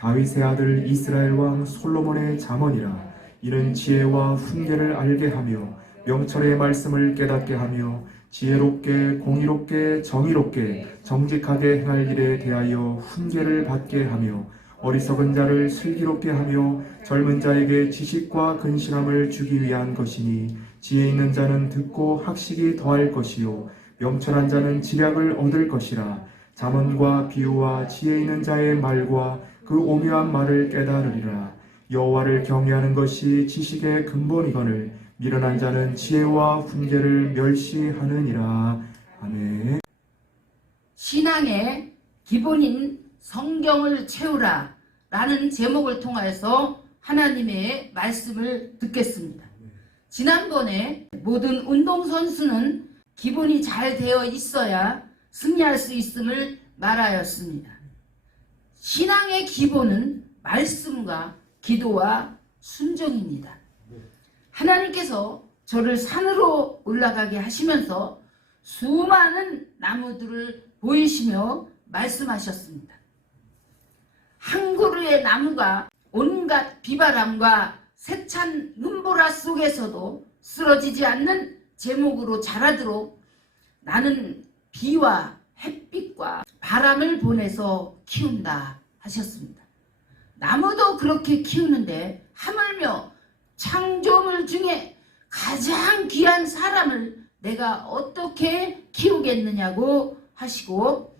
다윗의 아들 이스라엘 왕 솔로몬의 잠언이라. 이는 지혜와 훈계를 알게 하며 명철의 말씀을 깨닫게 하며 지혜롭게 공의롭게 정의롭게 정직하게 행할 일에 대하여 훈계를 받게 하며 어리석은 자를 슬기롭게 하며 젊은 자에게 지식과 근실함을 주기 위한 것이니, 지혜 있는 자는 듣고 학식이 더할 것이요 명철한 자는 지략을 얻을 것이라. 잠언과 비유와 지혜 있는 자의 말과 그 오묘한 말을 깨달으리라. 여호와를 경외하는 것이 지식의 근본이거늘 미련한 자는 지혜와 훈계를 멸시하느니라. 아멘. 신앙의 기본인 성경을 채우라 라는 제목을 통해서 하나님의 말씀을 듣겠습니다. 지난번에 모든 운동선수는 기본이 잘 되어 있어야 승리할 수 있음을 말하였습니다. 신앙의 기본은 말씀과 기도와 순종입니다. 하나님께서 저를 산으로 올라가게 하시면서 수많은 나무들을 보이시며 말씀하셨습니다. 한 그루의 나무가 온갖 비바람과 세찬 눈보라 속에서도 쓰러지지 않는 제목으로 자라도록 나는 비와 햇빛과 바람을 보내서 키운다 하셨습니다. 나무도 그렇게 키우는데 하물며 창조물 중에 가장 귀한 사람을 내가 어떻게 키우겠느냐고 하시고,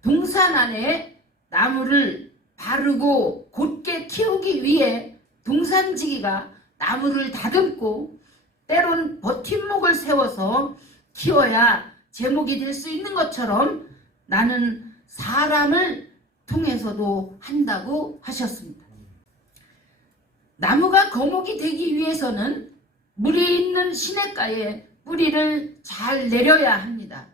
동산 안에 나무를 바르고 곧게 키우기 위해 동산지기가 나무를 다듬고 때론 버팀목을 세워서 키워야 제목이 될 수 있는 것처럼 나는 사람을 통해서도 한다고 하셨습니다. 나무가 거목이 되기 위해서는 물이 있는 시냇가에 뿌리를 잘 내려야 합니다.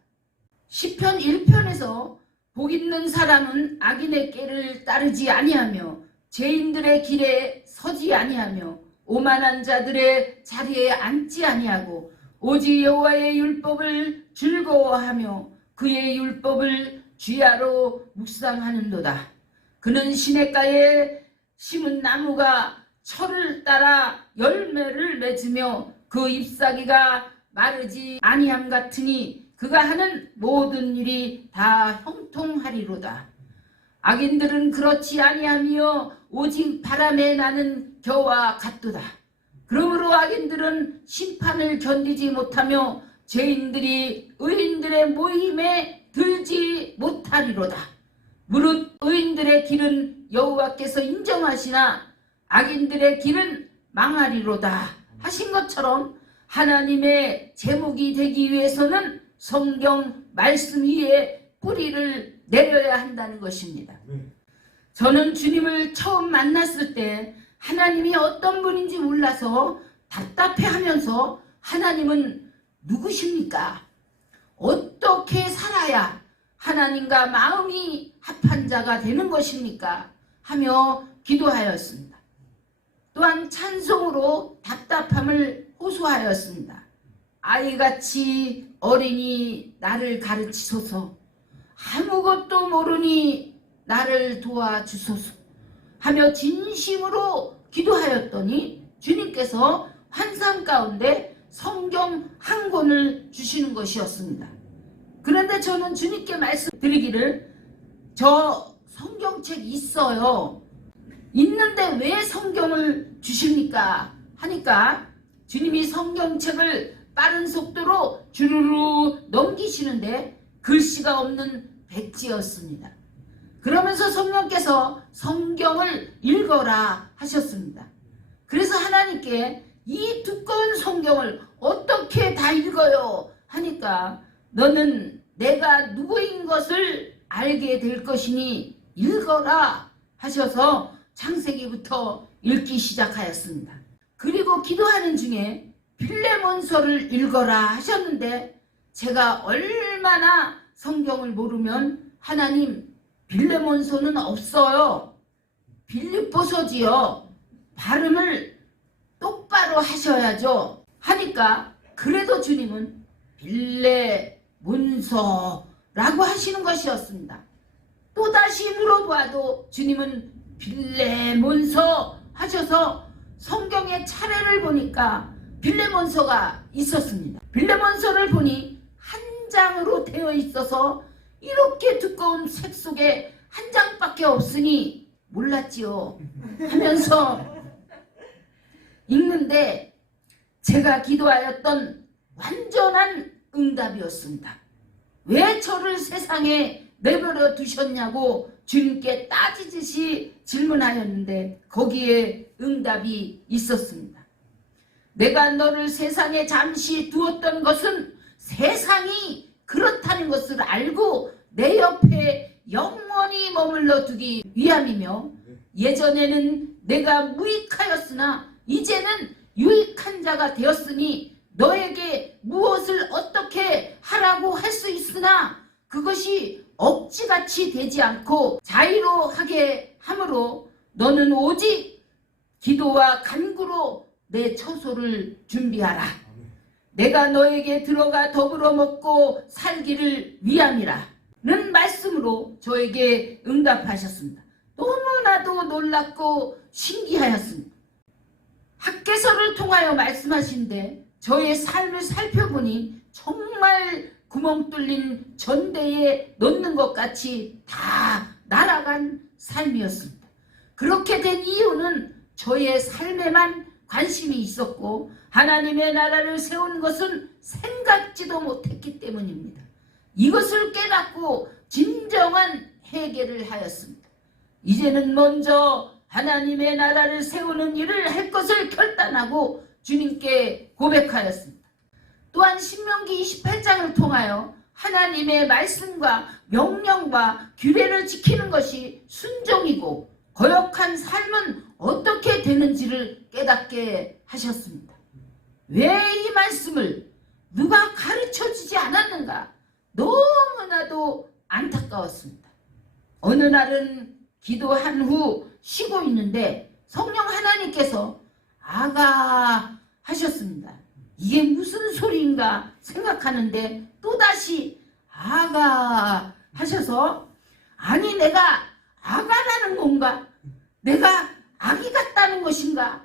시편 1편에서 복 있는 사람은 악인의 꾀를 따르지 아니하며 죄인들의 길에 서지 아니하며 오만한 자들의 자리에 앉지 아니하고 오직 여호와의 율법을 즐거워하며 그의 율법을 주야로 묵상하는도다. 그는 시냇가에 심은 나무가 철을 따라 열매를 맺으며 그 잎사귀가 마르지 아니함 같으니 그가 하는 모든 일이 다 형통하리로다. 악인들은 그렇지 아니하며 오직 바람에 나는 겨와 같도다. 그러므로 악인들은 심판을 견디지 못하며 죄인들이 의인들의 모임에 들지 못하리로다. 무릇 의인들의 길은 여호와께서 인정하시나 악인들의 길은 망하리로다 하신 것처럼 하나님의 제목이 되기 위해서는 성경 말씀 위에 뿌리를 내려야 한다는 것입니다. 저는 주님을 처음 만났을 때 하나님이 어떤 분인지 몰라서 답답해하면서 하나님은 누구십니까? 어떻게 살아야 하나님과 마음이 합한 자가 되는 것입니까? 하며 기도하였습니다. 또한 찬송으로 답답함을 호소하였습니다. 아이같이 어린이 나를 가르치소서, 아무것도 모르니 나를 도와주소서 하며 진심으로 기도하였더니 주님께서 환상 가운데 성경 한 권을 주시는 것이었습니다. 그런데 저는 주님께 말씀드리기를, 저 성경책 있어요. 있는데 왜 성경을 주십니까? 하니까 주님이 성경책을 빠른 속도로 주르르 넘기시는데 글씨가 없는 백지였습니다. 그러면서 성령께서 성경을 읽어라 하셨습니다. 그래서 하나님께 이 두꺼운 성경을 어떻게 다 읽어요? 하니까 너는 내가 누구인 것을 알게 될 것이니 읽어라 하셔서 창세기부터 읽기 시작하였습니다. 그리고 기도하는 중에 빌레몬서를 읽어라 하셨는데 제가 얼마나 성경을 모르면 하나님 빌레몬서는 없어요. 빌립보서지요. 발음을 똑바로 하셔야죠. 하니까 그래도 주님은 빌레몬서라고 하시는 것이었습니다. 또다시 물어봐도 주님은 빌레몬서 하셔서 성경의 차례를 보니까 빌레몬서가 있었습니다. 빌레몬서를 보니 한 장으로 되어 있어서 이렇게 두꺼운 책 속에 한 장밖에 없으니 몰랐지요 하면서 읽는데 제가 기도하였던 완전한 응답이었습니다. 왜 저를 세상에 내버려 두셨냐고 주님께 따지듯이 질문하였는데 거기에 응답이 있었습니다. 내가 너를 세상에 잠시 두었던 것은 세상이 그렇다는 것을 알고 내 옆에 영원히 머물러 두기 위함이며 예전에는 내가 무익하였으나 이제는 유익한 자가 되었으니 너에게 무엇을 어떻게 하라고 할 수 있으나 그것이 억지같이 되지 않고 자유로 하게 함으로 너는 오직 기도와 간구로 내 처소를 준비하라. 내가 너에게 들어가 더불어 먹고 살기를 위함이라 는 말씀으로 저에게 응답하셨습니다. 너무나도 놀랍고 신기하였습니다. 학개서를 통하여 말씀하신데 저의 삶을 살펴보니 정말 구멍 뚫린 전대에 넣는 것 같이 다 날아간 삶이었습니다. 그렇게 된 이유는 저의 삶에만 관심이 있었고 하나님의 나라를 세운 것은 생각지도 못했기 때문입니다. 이것을 깨닫고 진정한 회개를 하였습니다. 이제는 먼저 하나님의 나라를 세우는 일을 할 것을 결단하고 주님께 고백하였습니다. 또한 신명기 28장을 통하여 하나님의 말씀과 명령과 규례를 지키는 것이 순종이고 거역한 삶은 어떻게 되는지를 깨닫게 하셨습니다. 왜 이 말씀을 누가 가르쳐주지 않았는가 너무나도 안타까웠습니다. 어느 날은 기도한 후 쉬고 있는데 성령 하나님께서 아가 하셨습니다. 이게 무슨 소리인가 생각하는데 또다시 아가 하셔서 아니 내가 아가라는 건가? 내가 아기 같다는 것인가?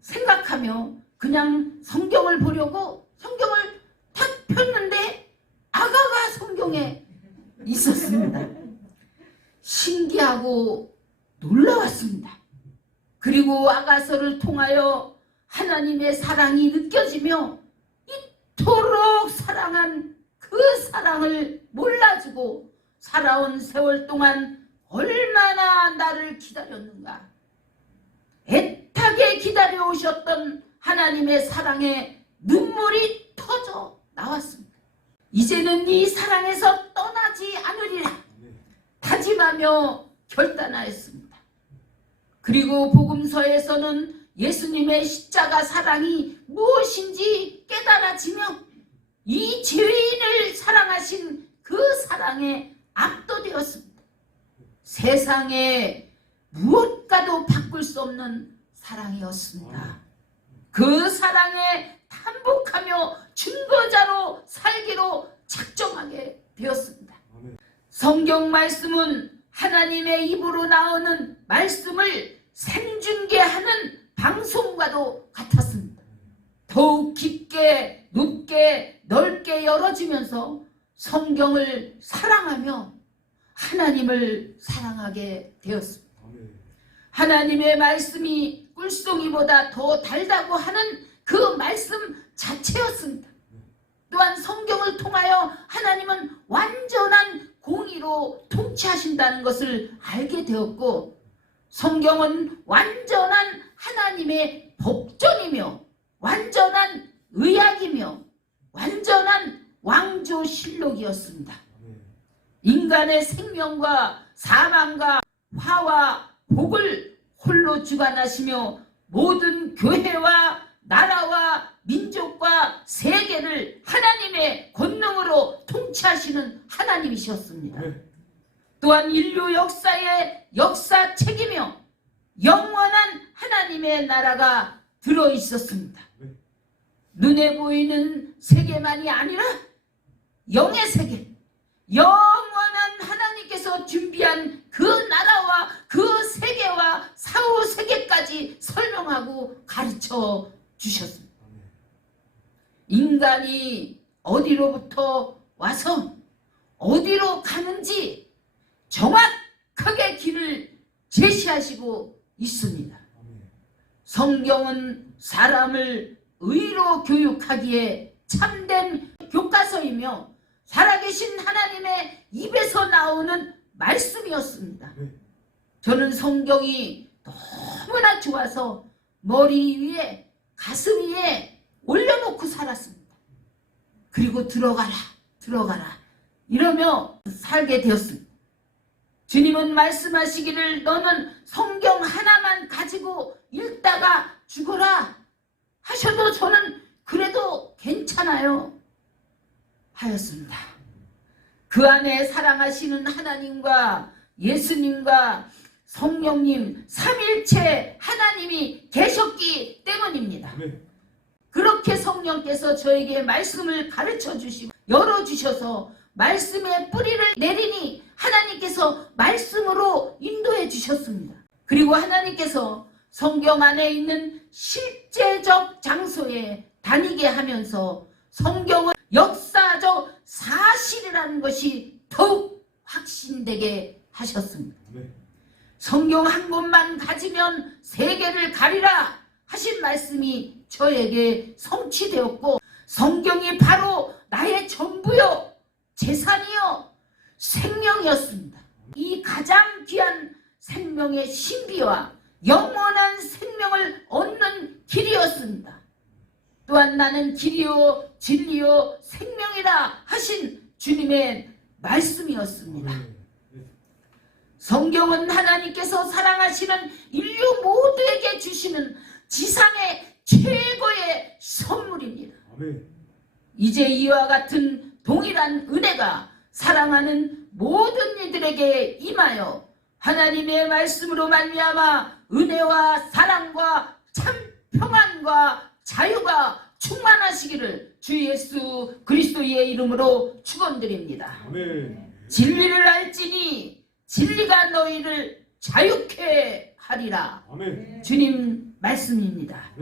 생각하며 그냥 성경을 보려고 성경을 탁 폈는데 아가가 성경에 있었습니다. 신기하고 놀라웠습니다. 그리고 아가서를 통하여 하나님의 사랑이 느껴지며 이토록 사랑한 그 사랑을 몰라주고 살아온 세월 동안 얼마나 나를 기다렸는가. 애타게 기다려오셨던 하나님의 사랑에 눈물이 터져 나왔습니다. 이제는 이 사랑에서 떠나지 않으리라 다짐하며 결단하였습니다. 그리고 복음서에서는 예수님의 십자가 사랑이 무엇인지 깨달아지며 이 죄인을 사랑하신 그 사랑에 압도되었습니다. 세상에 무엇과도 바꿀 수 없는 사랑이었습니다. 그 사랑에 탄복하며 증거자로 살기로 작정하게 되었습니다. 성경 말씀은 하나님의 입으로 나오는 말씀을 생중계하는 방송과도 같았습니다. 더욱 깊게 높게 넓게 열어지면서 성경을 사랑하며 하나님을 사랑하게 되었습니다. 하나님의 말씀이 꿀송이보다 더 달다고 하는 그 말씀 자체였습니다. 또한 성경을 통하여 하나님은 완전한 공의로 통치하신다는 것을 알게 되었고 성경은 완전한 하나님의 법전이며 완전한 의학이며 완전한 왕조실록이었습니다. 인간의 생명과 사망과 화와 복을 홀로 주관하시며 모든 교회와 나라와 민족과 세계를 하나님의 권능으로 통치하시는 하나님이셨습니다. 또한 인류 역사의 역사책이며 영원한 하나님의 나라가 들어있었습니다. 눈에 보이는 세계만이 아니라 영의 세계, 영원한 하나님께서 하나님께서 준비한 그 나라와 그 세계와 사후 세계까지 설명하고 가르쳐 주셨습니다. 인간이 어디로부터 와서 어디로 가는지 정확하게 길을 제시하시고 있습니다. 성경은 사람을 의로 교육하기에 참된 교과서이며 살아계신 하나님의 입에서 나오는 말씀이었습니다. 저는 성경이 너무나 좋아서 머리 위에 가슴 위에 올려놓고 살았습니다. 그리고 들어가라 이러며 살게 되었습니다. 주님은 말씀하시기를 너는 성경 하나만 가지고 읽다가 죽어라 하셔도 저는 그래도 괜찮아요 하였습니다. 그 안에 사랑하시는 하나님과 예수님과 성령님 삼일체 하나님이 계셨기 때문입니다. 그렇게 성령께서 저에게 말씀을 가르쳐 주시고 열어주셔서 말씀의 뿌리를 내리니 하나님께서 말씀으로 인도해 주셨습니다. 그리고 하나님께서 성경 안에 있는 실제적 장소에 다니게 하면서 성경은 역사적 사실이라는 것이 더욱 확신되게 하셨습니다. 성경 한 권만 가지면 세계를 가리라 하신 말씀이 저에게 성취되었고 성경이 바로 나의 전부요 재산이요 생명이었습니다. 이 가장 귀한 생명의 신비와 영원한 생명을 얻는 길이었습니다. 또한 나는 길이요 진리요 생명이라 하신 주님의 말씀이었습니다. 성경은 하나님께서 사랑하시는 인류 모두에게 주시는 지상의 최고의 선물입니다. 이제 이와 같은 동일한 은혜가 사랑하는 모든 이들에게 임하여 하나님의 말씀으로 말미암아 은혜와 사랑과 참 평안과 자유가 충만하시기를 주 예수 그리스도의 이름으로 축원드립니다. 진리를 알지니 진리가 너희를 자유케 하리라. 주님 말씀입니다.